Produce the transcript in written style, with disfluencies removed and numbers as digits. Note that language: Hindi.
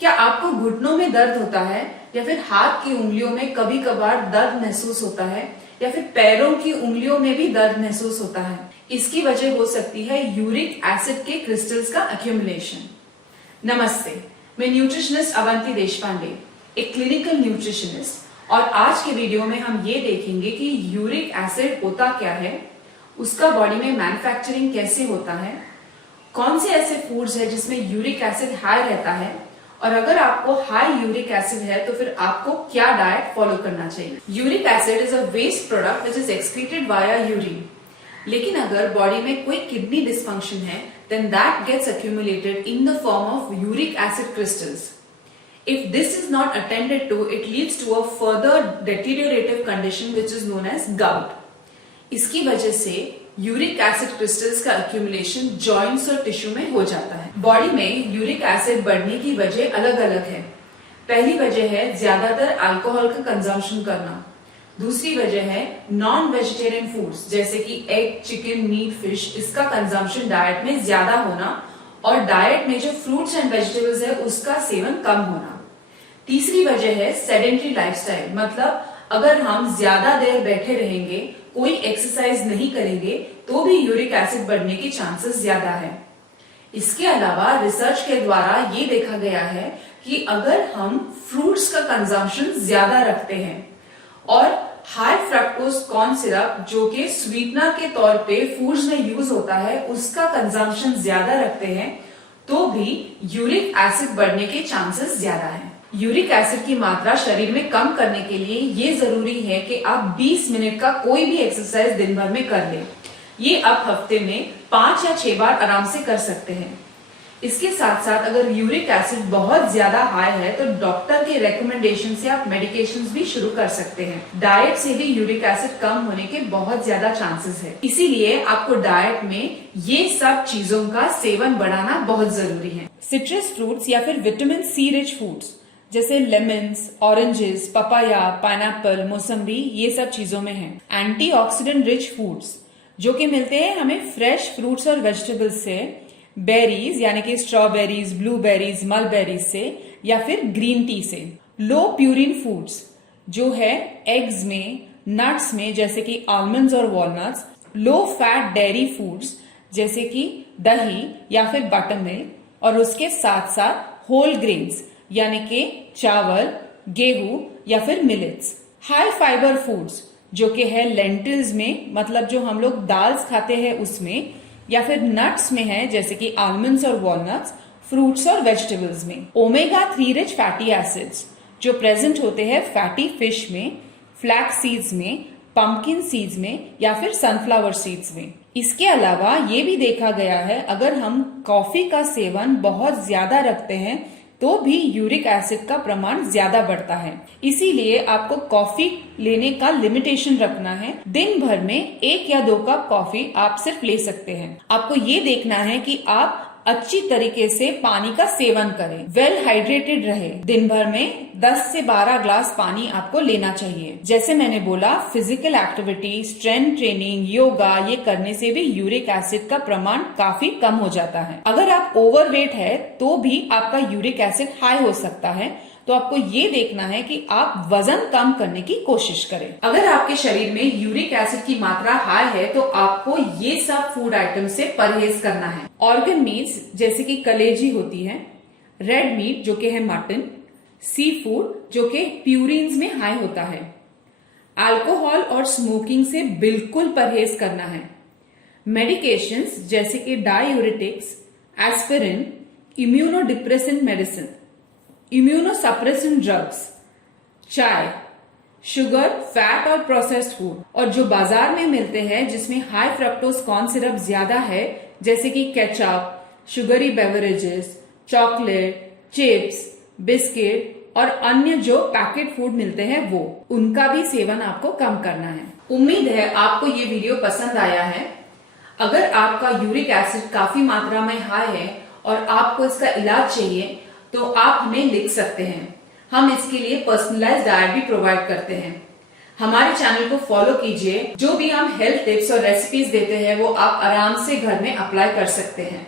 क्या आपको घुटनों में दर्द होता है या फिर हाथ की उंगलियों में कभी कभार दर्द महसूस होता है या फिर पैरों की उंगलियों में भी दर्द महसूस होता है? इसकी वजह हो सकती है यूरिक एसिड के क्रिस्टल्स का एक्यूमुलेशन। नमस्ते, मैं न्यूट्रिशनिस्ट अवंती देशपांडे, एक क्लिनिकल न्यूट्रिशनिस्ट, और आज के वीडियो में हम ये देखेंगे कि यूरिक एसिड होता क्या है, उसका बॉडी में मैन्युफैक्चरिंग कैसे होता है, कौन से ऐसे फूड्स है जिसमें यूरिक एसिड हाई रहता है, और अगर आपको हाई यूरिक एसिड है तो फिर आपको क्या डाइट फॉलो करना चाहिए। Uric acid is a waste product which is excreted via urine. लेकिन अगर बॉडी में कोई किडनी डिसफंक्शन है then that gets accumulated in the form of uric acid crystals. If this is not attended to, it leads to a further deteriorative condition which is known as gout. इसकी वजह से यूरिक एसिड क्रिस्टल्स का एक्यूमुलेशन जॉइंट्स और टिश्यू में हो जाता है। बॉडी में यूरिक एसिड बढ़ने की वजह अलग अलग है। पहली वजह है ज्यादातर अल्कोहल का कंजम्पशन करना। दूसरी वजह है नॉन वेजिटेरियन फूड्स जैसे कि एग, चिकन, मीट, फिश, इसका कंजम्पशन डाइट में ज्यादा होना, और डाइट में जो फ्रूट्स एंड वेजिटेबल्स है उसका सेवन कम होना। तीसरी वजह है सेडेंटरी लाइफस्टाइल, मतलब अगर हम ज्यादा देर बैठे रहेंगे, कोई एक्सरसाइज नहीं करेंगे तो भी यूरिक एसिड बढ़ने के चांसेस ज्यादा है। इसके अलावा रिसर्च के द्वारा ये देखा गया है कि अगर हम फ्रूट्स का कंजम्पशन ज्यादा रखते हैं और हाई फ्रक्टोज कॉर्न सिरप जो कि स्वीटनर के तौर पे फूड्स में यूज होता है उसका कंजम्पशन ज्यादा रखते हैं तो भी यूरिक एसिड बढ़ने के चांसेस ज्यादा हैं। यूरिक एसिड की मात्रा शरीर में कम करने के लिए ये जरूरी है कि आप 20 मिनट का कोई भी एक्सरसाइज दिन भर में कर लें। ये आप हफ्ते में 5 या 6 बार आराम से कर सकते हैं। इसके साथ साथ अगर यूरिक एसिड बहुत ज्यादा हाई है तो डॉक्टर के रेकमेंडेशन से आप मेडिकेशंस भी शुरू कर सकते हैं। डाइट से भी यूरिक एसिड कम होने के बहुत ज्यादा चांसेस है, इसीलिए आपको डाइट में ये सब चीजों का सेवन बढ़ाना बहुत जरूरी है। सिट्रस फ्रूट्स या फिर विटामिन सी रिच फूड्स जैसे लेमन्स, ऑरेंजेस, पपाया, पाइनएप्पल, मौसम्बी, ये सब चीजों में है। एंटीऑक्सीडेंट रिच फूड्स जो कि मिलते हैं हमें फ्रेश फ्रूट्स और वेजिटेबल्स से, बेरीज यानी कि स्ट्रॉबेरीज, ब्लूबेरीज, मलबेरीज से, या फिर ग्रीन टी से। लो प्यूरिन फूड्स जो है एग्स में, नट्स में जैसे कि आलमंड्स और walnuts. Low fat dairy foods जैसे कि दही या फिर बटर मिल्क, और उसके साथ साथ होल ग्रेन्स यानी कि चावल, गेहूं या फिर मिलेट्स। हाई फाइबर फूड्स जो कि है लेंटिल्स में, मतलब जो हम लोग दाल्स खाते हैं उसमें, या फिर नट्स में है जैसे कि आलमंड्स और वॉलनट्स, फ्रूट्स और वेजिटेबल्स में। ओमेगा 3 रिच फैटी एसिड्स जो प्रेजेंट होते हैं फैटी फिश में, फ्लैक्स सीड्स में, पंपकिन सीड्स में या फिर सनफ्लावर सीड्स में। इसके अलावा ये भी देखा गया है अगर हम कॉफी का सेवन बहुत ज्यादा रखते हैं तो भी यूरिक एसिड का प्रमाण ज्यादा बढ़ता है। इसीलिए आपको कॉफी लेने का लिमिटेशन रखना है। दिन भर में 1 या 2 कप कॉफी आप सिर्फ ले सकते हैं। आपको ये देखना है कि आप अच्छी तरीके से पानी का सेवन करें, वेल हाइड्रेटेड रहे। दिन भर में 10 से 12 ग्लास पानी आपको लेना चाहिए। जैसे मैंने बोला, physical activity, strength training, yoga, ये करने से भी यूरिक एसिड का प्रमाण काफी कम हो जाता है। अगर आप ओवरवेट है तो भी आपका यूरिक एसिड हाई हो सकता है, तो आपको ये देखना है कि आप वजन कम करने की कोशिश करें। अगर आपके शरीर में यूरिक एसिड की मात्रा हाई है तो आपको ये सब फूड आइटम से परहेज करना है। ऑर्गन मीट्स जैसे कि कलेजी होती है, रेड मीट जो कि है मटन, सी फूड जो कि प्यूरिन्स में हाई होता है। अल्कोहल और स्मोकिंग से बिल्कुल परहेज करना है। मेडिकेशंस जैसे कि diuretics, aspirin, immuno depressant medicine, immunosuppressant drugs, चाय, शुगर, फैट और प्रोसेस्ड फूड, और जो बाजार में मिलते हैं जिसमें हाई फ्रक्टोज कॉर्न सिरप ज्यादा है जैसे कि ketchup, sugary beverages, chocolate, chips, biscuit और अन्य जो पैकेट फूड मिलते हैं वो, उनका भी सेवन आपको कम करना है। उम्मीद है आपको ये वीडियो पसंद आया है। अगर आपका यूरिक एसिड काफी मात्रा में हाई है और आपको इसका इलाज चाहिए तो आप हमें लिख सकते हैं। हम इसके लिए पर्सनलाइज्ड डाइट भी प्रोवाइड करते हैं। हमारे चैनल को फॉलो कीजिए। जो भी हम हेल्थ टिप्स और रेसिपीज देते हैं वो आप आराम से घर में अप्लाई कर सकते हैं।